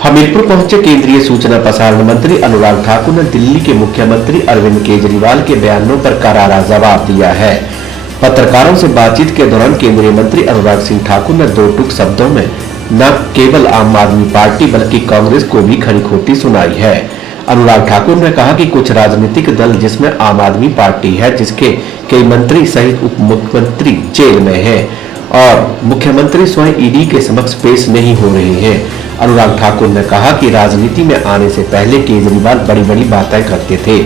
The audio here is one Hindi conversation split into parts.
हमीरपुर पहुंचे केंद्रीय सूचना प्रसारण मंत्री अनुराग ठाकुर ने दिल्ली के मुख्यमंत्री अरविंद केजरीवाल के बयानों पर करारा जवाब दिया है। पत्रकारों से बातचीत के दौरान केंद्रीय मंत्री अनुराग सिंह ठाकुर ने दो टूक शब्दों में न केवल आम आदमी पार्टी बल्कि कांग्रेस को भी खरी खोटी सुनाई है। अनुराग ठाकुर ने कहा कि कुछ राजनीतिक दल जिसमें आम आदमी पार्टी है, जिसके कई मंत्री सहित उप मुख्यमंत्री जेल में हैं और मुख्यमंत्री स्वयं ईडी के समक्ष पेश नहीं हो रहे हैं। अनुराग ठाकुर ने कहा कि राजनीति में आने से पहले केजरीवाल बड़ी बड़ी बातें करते थे,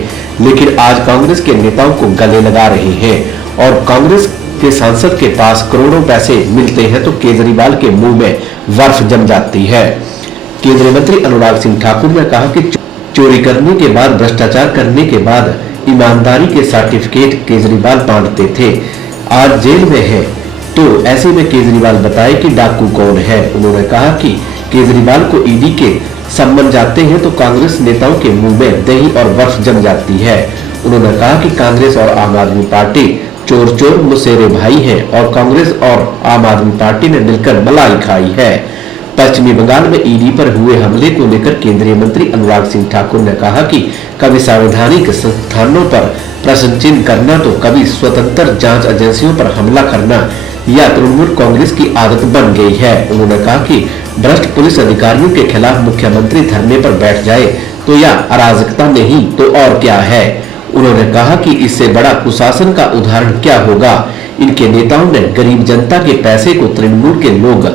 लेकिन आज कांग्रेस के नेताओं को गले लगा रहे हैं और कांग्रेस के सांसद के पास करोड़ों पैसे मिलते हैं तो केजरीवाल के मुंह में बर्फ जम जाती है। केंद्रीय मंत्री अनुराग सिंह ठाकुर ने कहा कि चोरी करने के बाद, भ्रष्टाचार करने के बाद ईमानदारी के सर्टिफिकेट केजरीवाल बांटते थे, आज जेल में है, तो ऐसे में केजरीवाल बताए कि डाकू कौन है। उन्होंने कहा कि केजरीवाल को ईडी के सम्मन जाते हैं तो कांग्रेस नेताओं के मुंह में दही और बर्फ जम जाती है। उन्होंने कहा कि कांग्रेस और आम आदमी पार्टी चोर चोर मुसेरे भाई हैं और कांग्रेस और आम आदमी पार्टी ने मिलकर मलाई खाई है। पश्चिमी बंगाल में ईडी पर हुए हमले को लेकर केंद्रीय मंत्री अनुराग सिंह ठाकुर ने कहा कि कभी संवैधानिक संस्थानों पर प्रश्न चिन्ह करना तो कभी स्वतंत्र जांच एजेंसियों पर हमला करना या तृणमूल कांग्रेस की आदत बन गई है। उन्होंने कहा कि भ्रष्ट पुलिस अधिकारियों के खिलाफ मुख्यमंत्री धरने पर बैठ जाए तो यह अराजकता नहीं तो और क्या है। उन्होंने कहा कि इससे बड़ा कुशासन का उदाहरण क्या होगा। इनके नेताओं ने गरीब जनता के पैसे को तृणमूल के लोग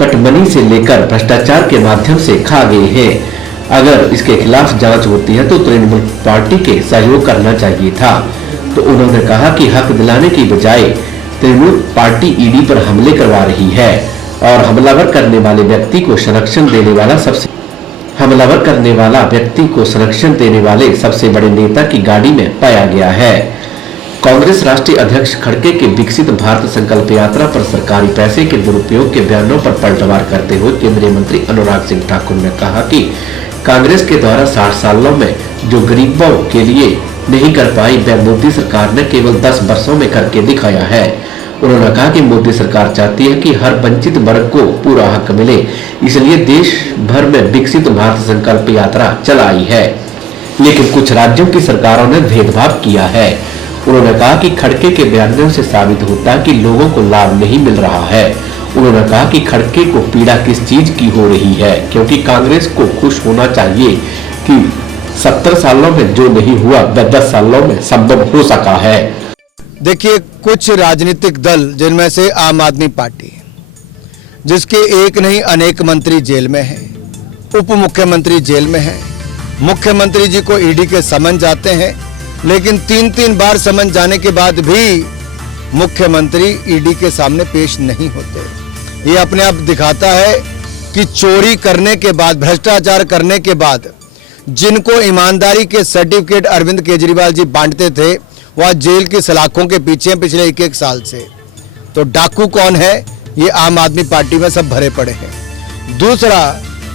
कटमनी से लेकर भ्रष्टाचार के माध्यम से खा गए हैं। अगर इसके खिलाफ जांच होती है तो तृणमूल पार्टी के सहयोग करना चाहिए था। तो उन्होंने कहा कि हक दिलाने की बजाय तृणमूल पार्टी ईडी पर हमले करवा रही है और हमलावर करने वाले व्यक्ति को संरक्षण देने वाले सबसे बड़े नेता की गाड़ी में पाया गया है। कांग्रेस राष्ट्रीय अध्यक्ष खड़गे के विकसित भारत संकल्प यात्रा पर सरकारी पैसे के दुरुपयोग के बयानों पर पलटवार करते हुए केंद्रीय मंत्री अनुराग सिंह ठाकुर ने कहा कि कांग्रेस के द्वारा 60 सालों में जो गरीबों के लिए नहीं कर पाई वह मोदी सरकार ने केवल 10 वर्षों में करके दिखाया है। उन्होंने कहा कि मोदी सरकार चाहती है कि हर वंचित वर्ग को पूरा हक मिले, इसलिए देश भर में विकसित भारत संकल्प यात्रा चलाई है, लेकिन कुछ राज्यों की सरकारों ने भेदभाव किया है। उन्होंने कहा कि खड़गे के बयानों से साबित होता है कि लोगों को लाभ नहीं मिल रहा है। उन्होंने कहा कि खड़गे को पीड़ा किस चीज की हो रही है, क्योंकि कांग्रेस को खुश होना चाहिए कि 70 सालों में जो नहीं हुआ वह 10 सालों में संभव हो सका है। देखिए, कुछ राजनीतिक दल जिनमें से आम आदमी पार्टी, जिसके एक नहीं अनेक मंत्री जेल में हैं, उप मुख्यमंत्री जेल में हैं, मुख्यमंत्री जी को ईडी के समन जाते हैं, लेकिन 3-3 बार समन जाने के बाद भी मुख्यमंत्री ईडी के सामने पेश नहीं होते। ये अपने आप दिखाता है कि चोरी करने के बाद, भ्रष्टाचार करने के बाद जिनको ईमानदारी के सर्टिफिकेट अरविंद केजरीवाल जी बांटते थे वह जेल की सलाखों के पीछे पिछले 1-1 साल से। तो डाकू कौन है, ये आम आदमी पार्टी में सब भरे पड़े हैं। दूसरा,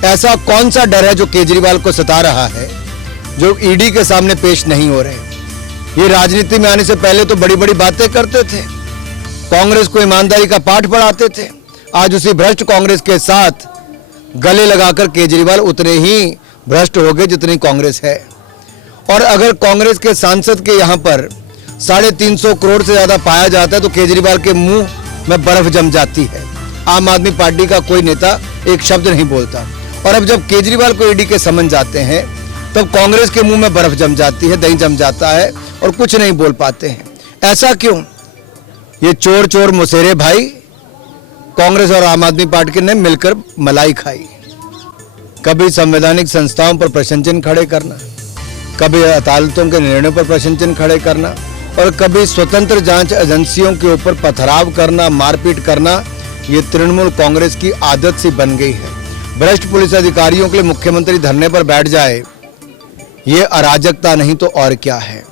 ऐसा कौन सा डर है जो केजरीवाल को सता रहा है, जो ईडी के सामने पेश नहीं हो रहे। ये राजनीति में आने से पहले तो बड़ी बड़ी बातें करते थे, कांग्रेस को ईमानदारी का पाठ पढ़ाते थे। आज उसी भ्रष्ट कांग्रेस के साथ गले लगाकर केजरीवाल उतने ही भ्रष्ट हो गए जितनी कांग्रेस है। और अगर कांग्रेस के सांसद के यहाँ पर 350 करोड़ से ज्यादा पाया जाता है तो केजरीवाल के मुंह में बर्फ जम जाती है। आम आदमी पार्टी का कोई नेता एक शब्द नहीं बोलता। और अब जब केजरीवाल को ईडी के समन जाते हैं तब कांग्रेस के मुंह में बर्फ जम जाती है, दही जम जाता है और कुछ नहीं बोल पाते हैं। ऐसा क्यों? ये चोर चोर मुसेरे भाई कांग्रेस और आम आदमी पार्टी ने मिलकर मलाई खाई। कभी संवैधानिक संस्थाओं पर प्रश्न चिन्ह खड़े करना, कभी अदालतों के निर्णयों पर प्रश्न चिन्ह खड़े करना और कभी स्वतंत्र जांच एजेंसियों के ऊपर पथराव करना, मारपीट करना, ये तृणमूल कांग्रेस की आदत सी बन गई है। भ्रष्ट पुलिस अधिकारियों के लिए मुख्यमंत्री धरने पर बैठ जाए, ये अराजकता नहीं तो और क्या है।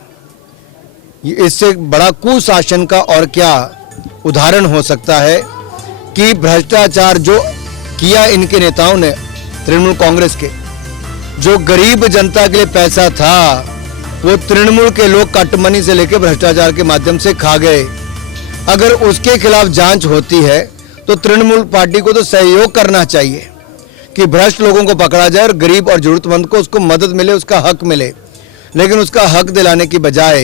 इससे बड़ा कुशासन का और क्या उदाहरण हो सकता है कि भ्रष्टाचार जो किया इनके नेताओं ने, तृणमूल कांग्रेस के, जो गरीब जनता के लिए पैसा था वो तृणमूल के लोग कटमनी से लेकर भ्रष्टाचार के माध्यम से खा गए। अगर उसके खिलाफ जांच होती है तो तृणमूल पार्टी को तो सहयोग करना चाहिए कि भ्रष्ट लोगों को पकड़ा जाए और गरीब और जरूरतमंद को उसको मदद मिले, उसका हक मिले। लेकिन उसका हक दिलाने की बजाय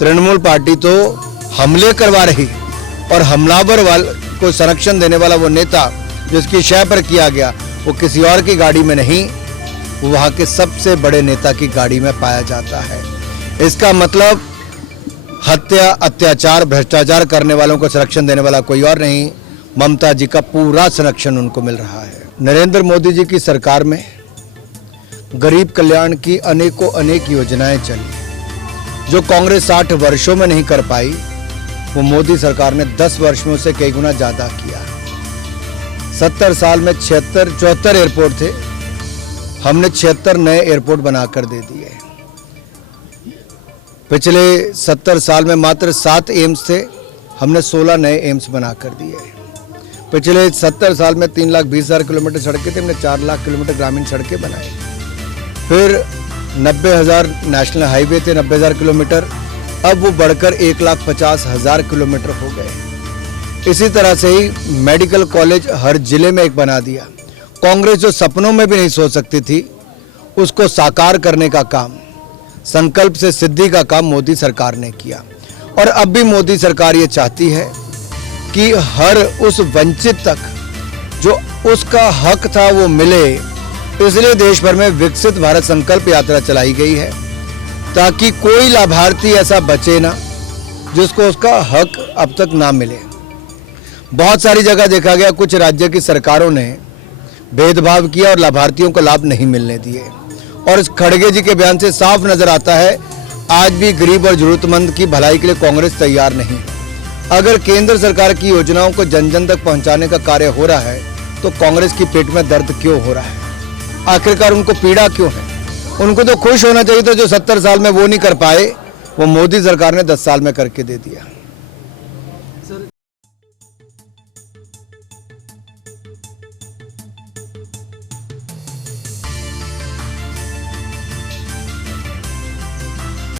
तृणमूल पार्टी तो हमले करवा रही और हमलावर को संरक्षण देने वाला वो नेता जिसकी शय पर किया गया वो किसी और की गाड़ी में नहीं, वो वहाँ के सबसे बड़े नेता की गाड़ी में पाया जाता है। इसका मतलब हत्या, अत्याचार, भ्रष्टाचार करने वालों को संरक्षण देने वाला कोई और नहीं, ममता जी का पूरा संरक्षण उनको मिल रहा है। नरेंद्र मोदी जी की सरकार में गरीब कल्याण की अनेकों अनेक योजनाएं चली जो कांग्रेस 60 वर्षों में नहीं कर पाई, वो मोदी सरकार ने 10 वर्ष में उसे कई गुना ज्यादा किया। 70 साल में 74 एयरपोर्ट थे, हमने 76 नए एयरपोर्ट बनाकर दे दिए। पिछले 70 साल में मात्र 7 एम्स थे, हमने 16 नए एम्स बनाकर दिए। पिछले 70 साल में 3,20,000 किलोमीटर सड़कें थी, हमने 4 लाख किलोमीटर ग्रामीण सड़कें बनाई। फिर 90,000 नेशनल हाईवे थे, 90,000 किलोमीटर, अब वो बढ़कर 1,50,000 किलोमीटर हो गए। इसी तरह से ही मेडिकल कॉलेज हर जिले में एक बना दिया। कांग्रेस जो सपनों में भी नहीं सोच सकती थी उसको साकार करने का काम, संकल्प से सिद्धि का काम मोदी सरकार ने किया। और अब भी मोदी सरकार ये चाहती है कि हर उस वंचित तक जो उसका हक था वो मिले, इसलिए देश भर में विकसित भारत संकल्प यात्रा चलाई गई है ताकि कोई लाभार्थी ऐसा बचे ना जिसको उसका हक अब तक ना मिले। बहुत सारी जगह देखा गया कुछ राज्य की सरकारों ने भेदभाव किया और लाभार्थियों को लाभ नहीं मिलने दिए। और इस खड़गे जी के बयान से साफ नजर आता है आज भी गरीब और जरूरतमंद की भलाई के लिए कांग्रेस तैयार नहीं। अगर केंद्र सरकार की योजनाओं को जन जन तक पहुंचाने का कार्य हो रहा है तो कांग्रेस की पेट में दर्द क्यों हो रहा है? आखिरकार उनको पीड़ा क्यों है? उनको तो खुश होना चाहिए था जो 70 साल में वो नहीं कर पाए, वो मोदी सरकार ने 10 साल में करके दे दिया।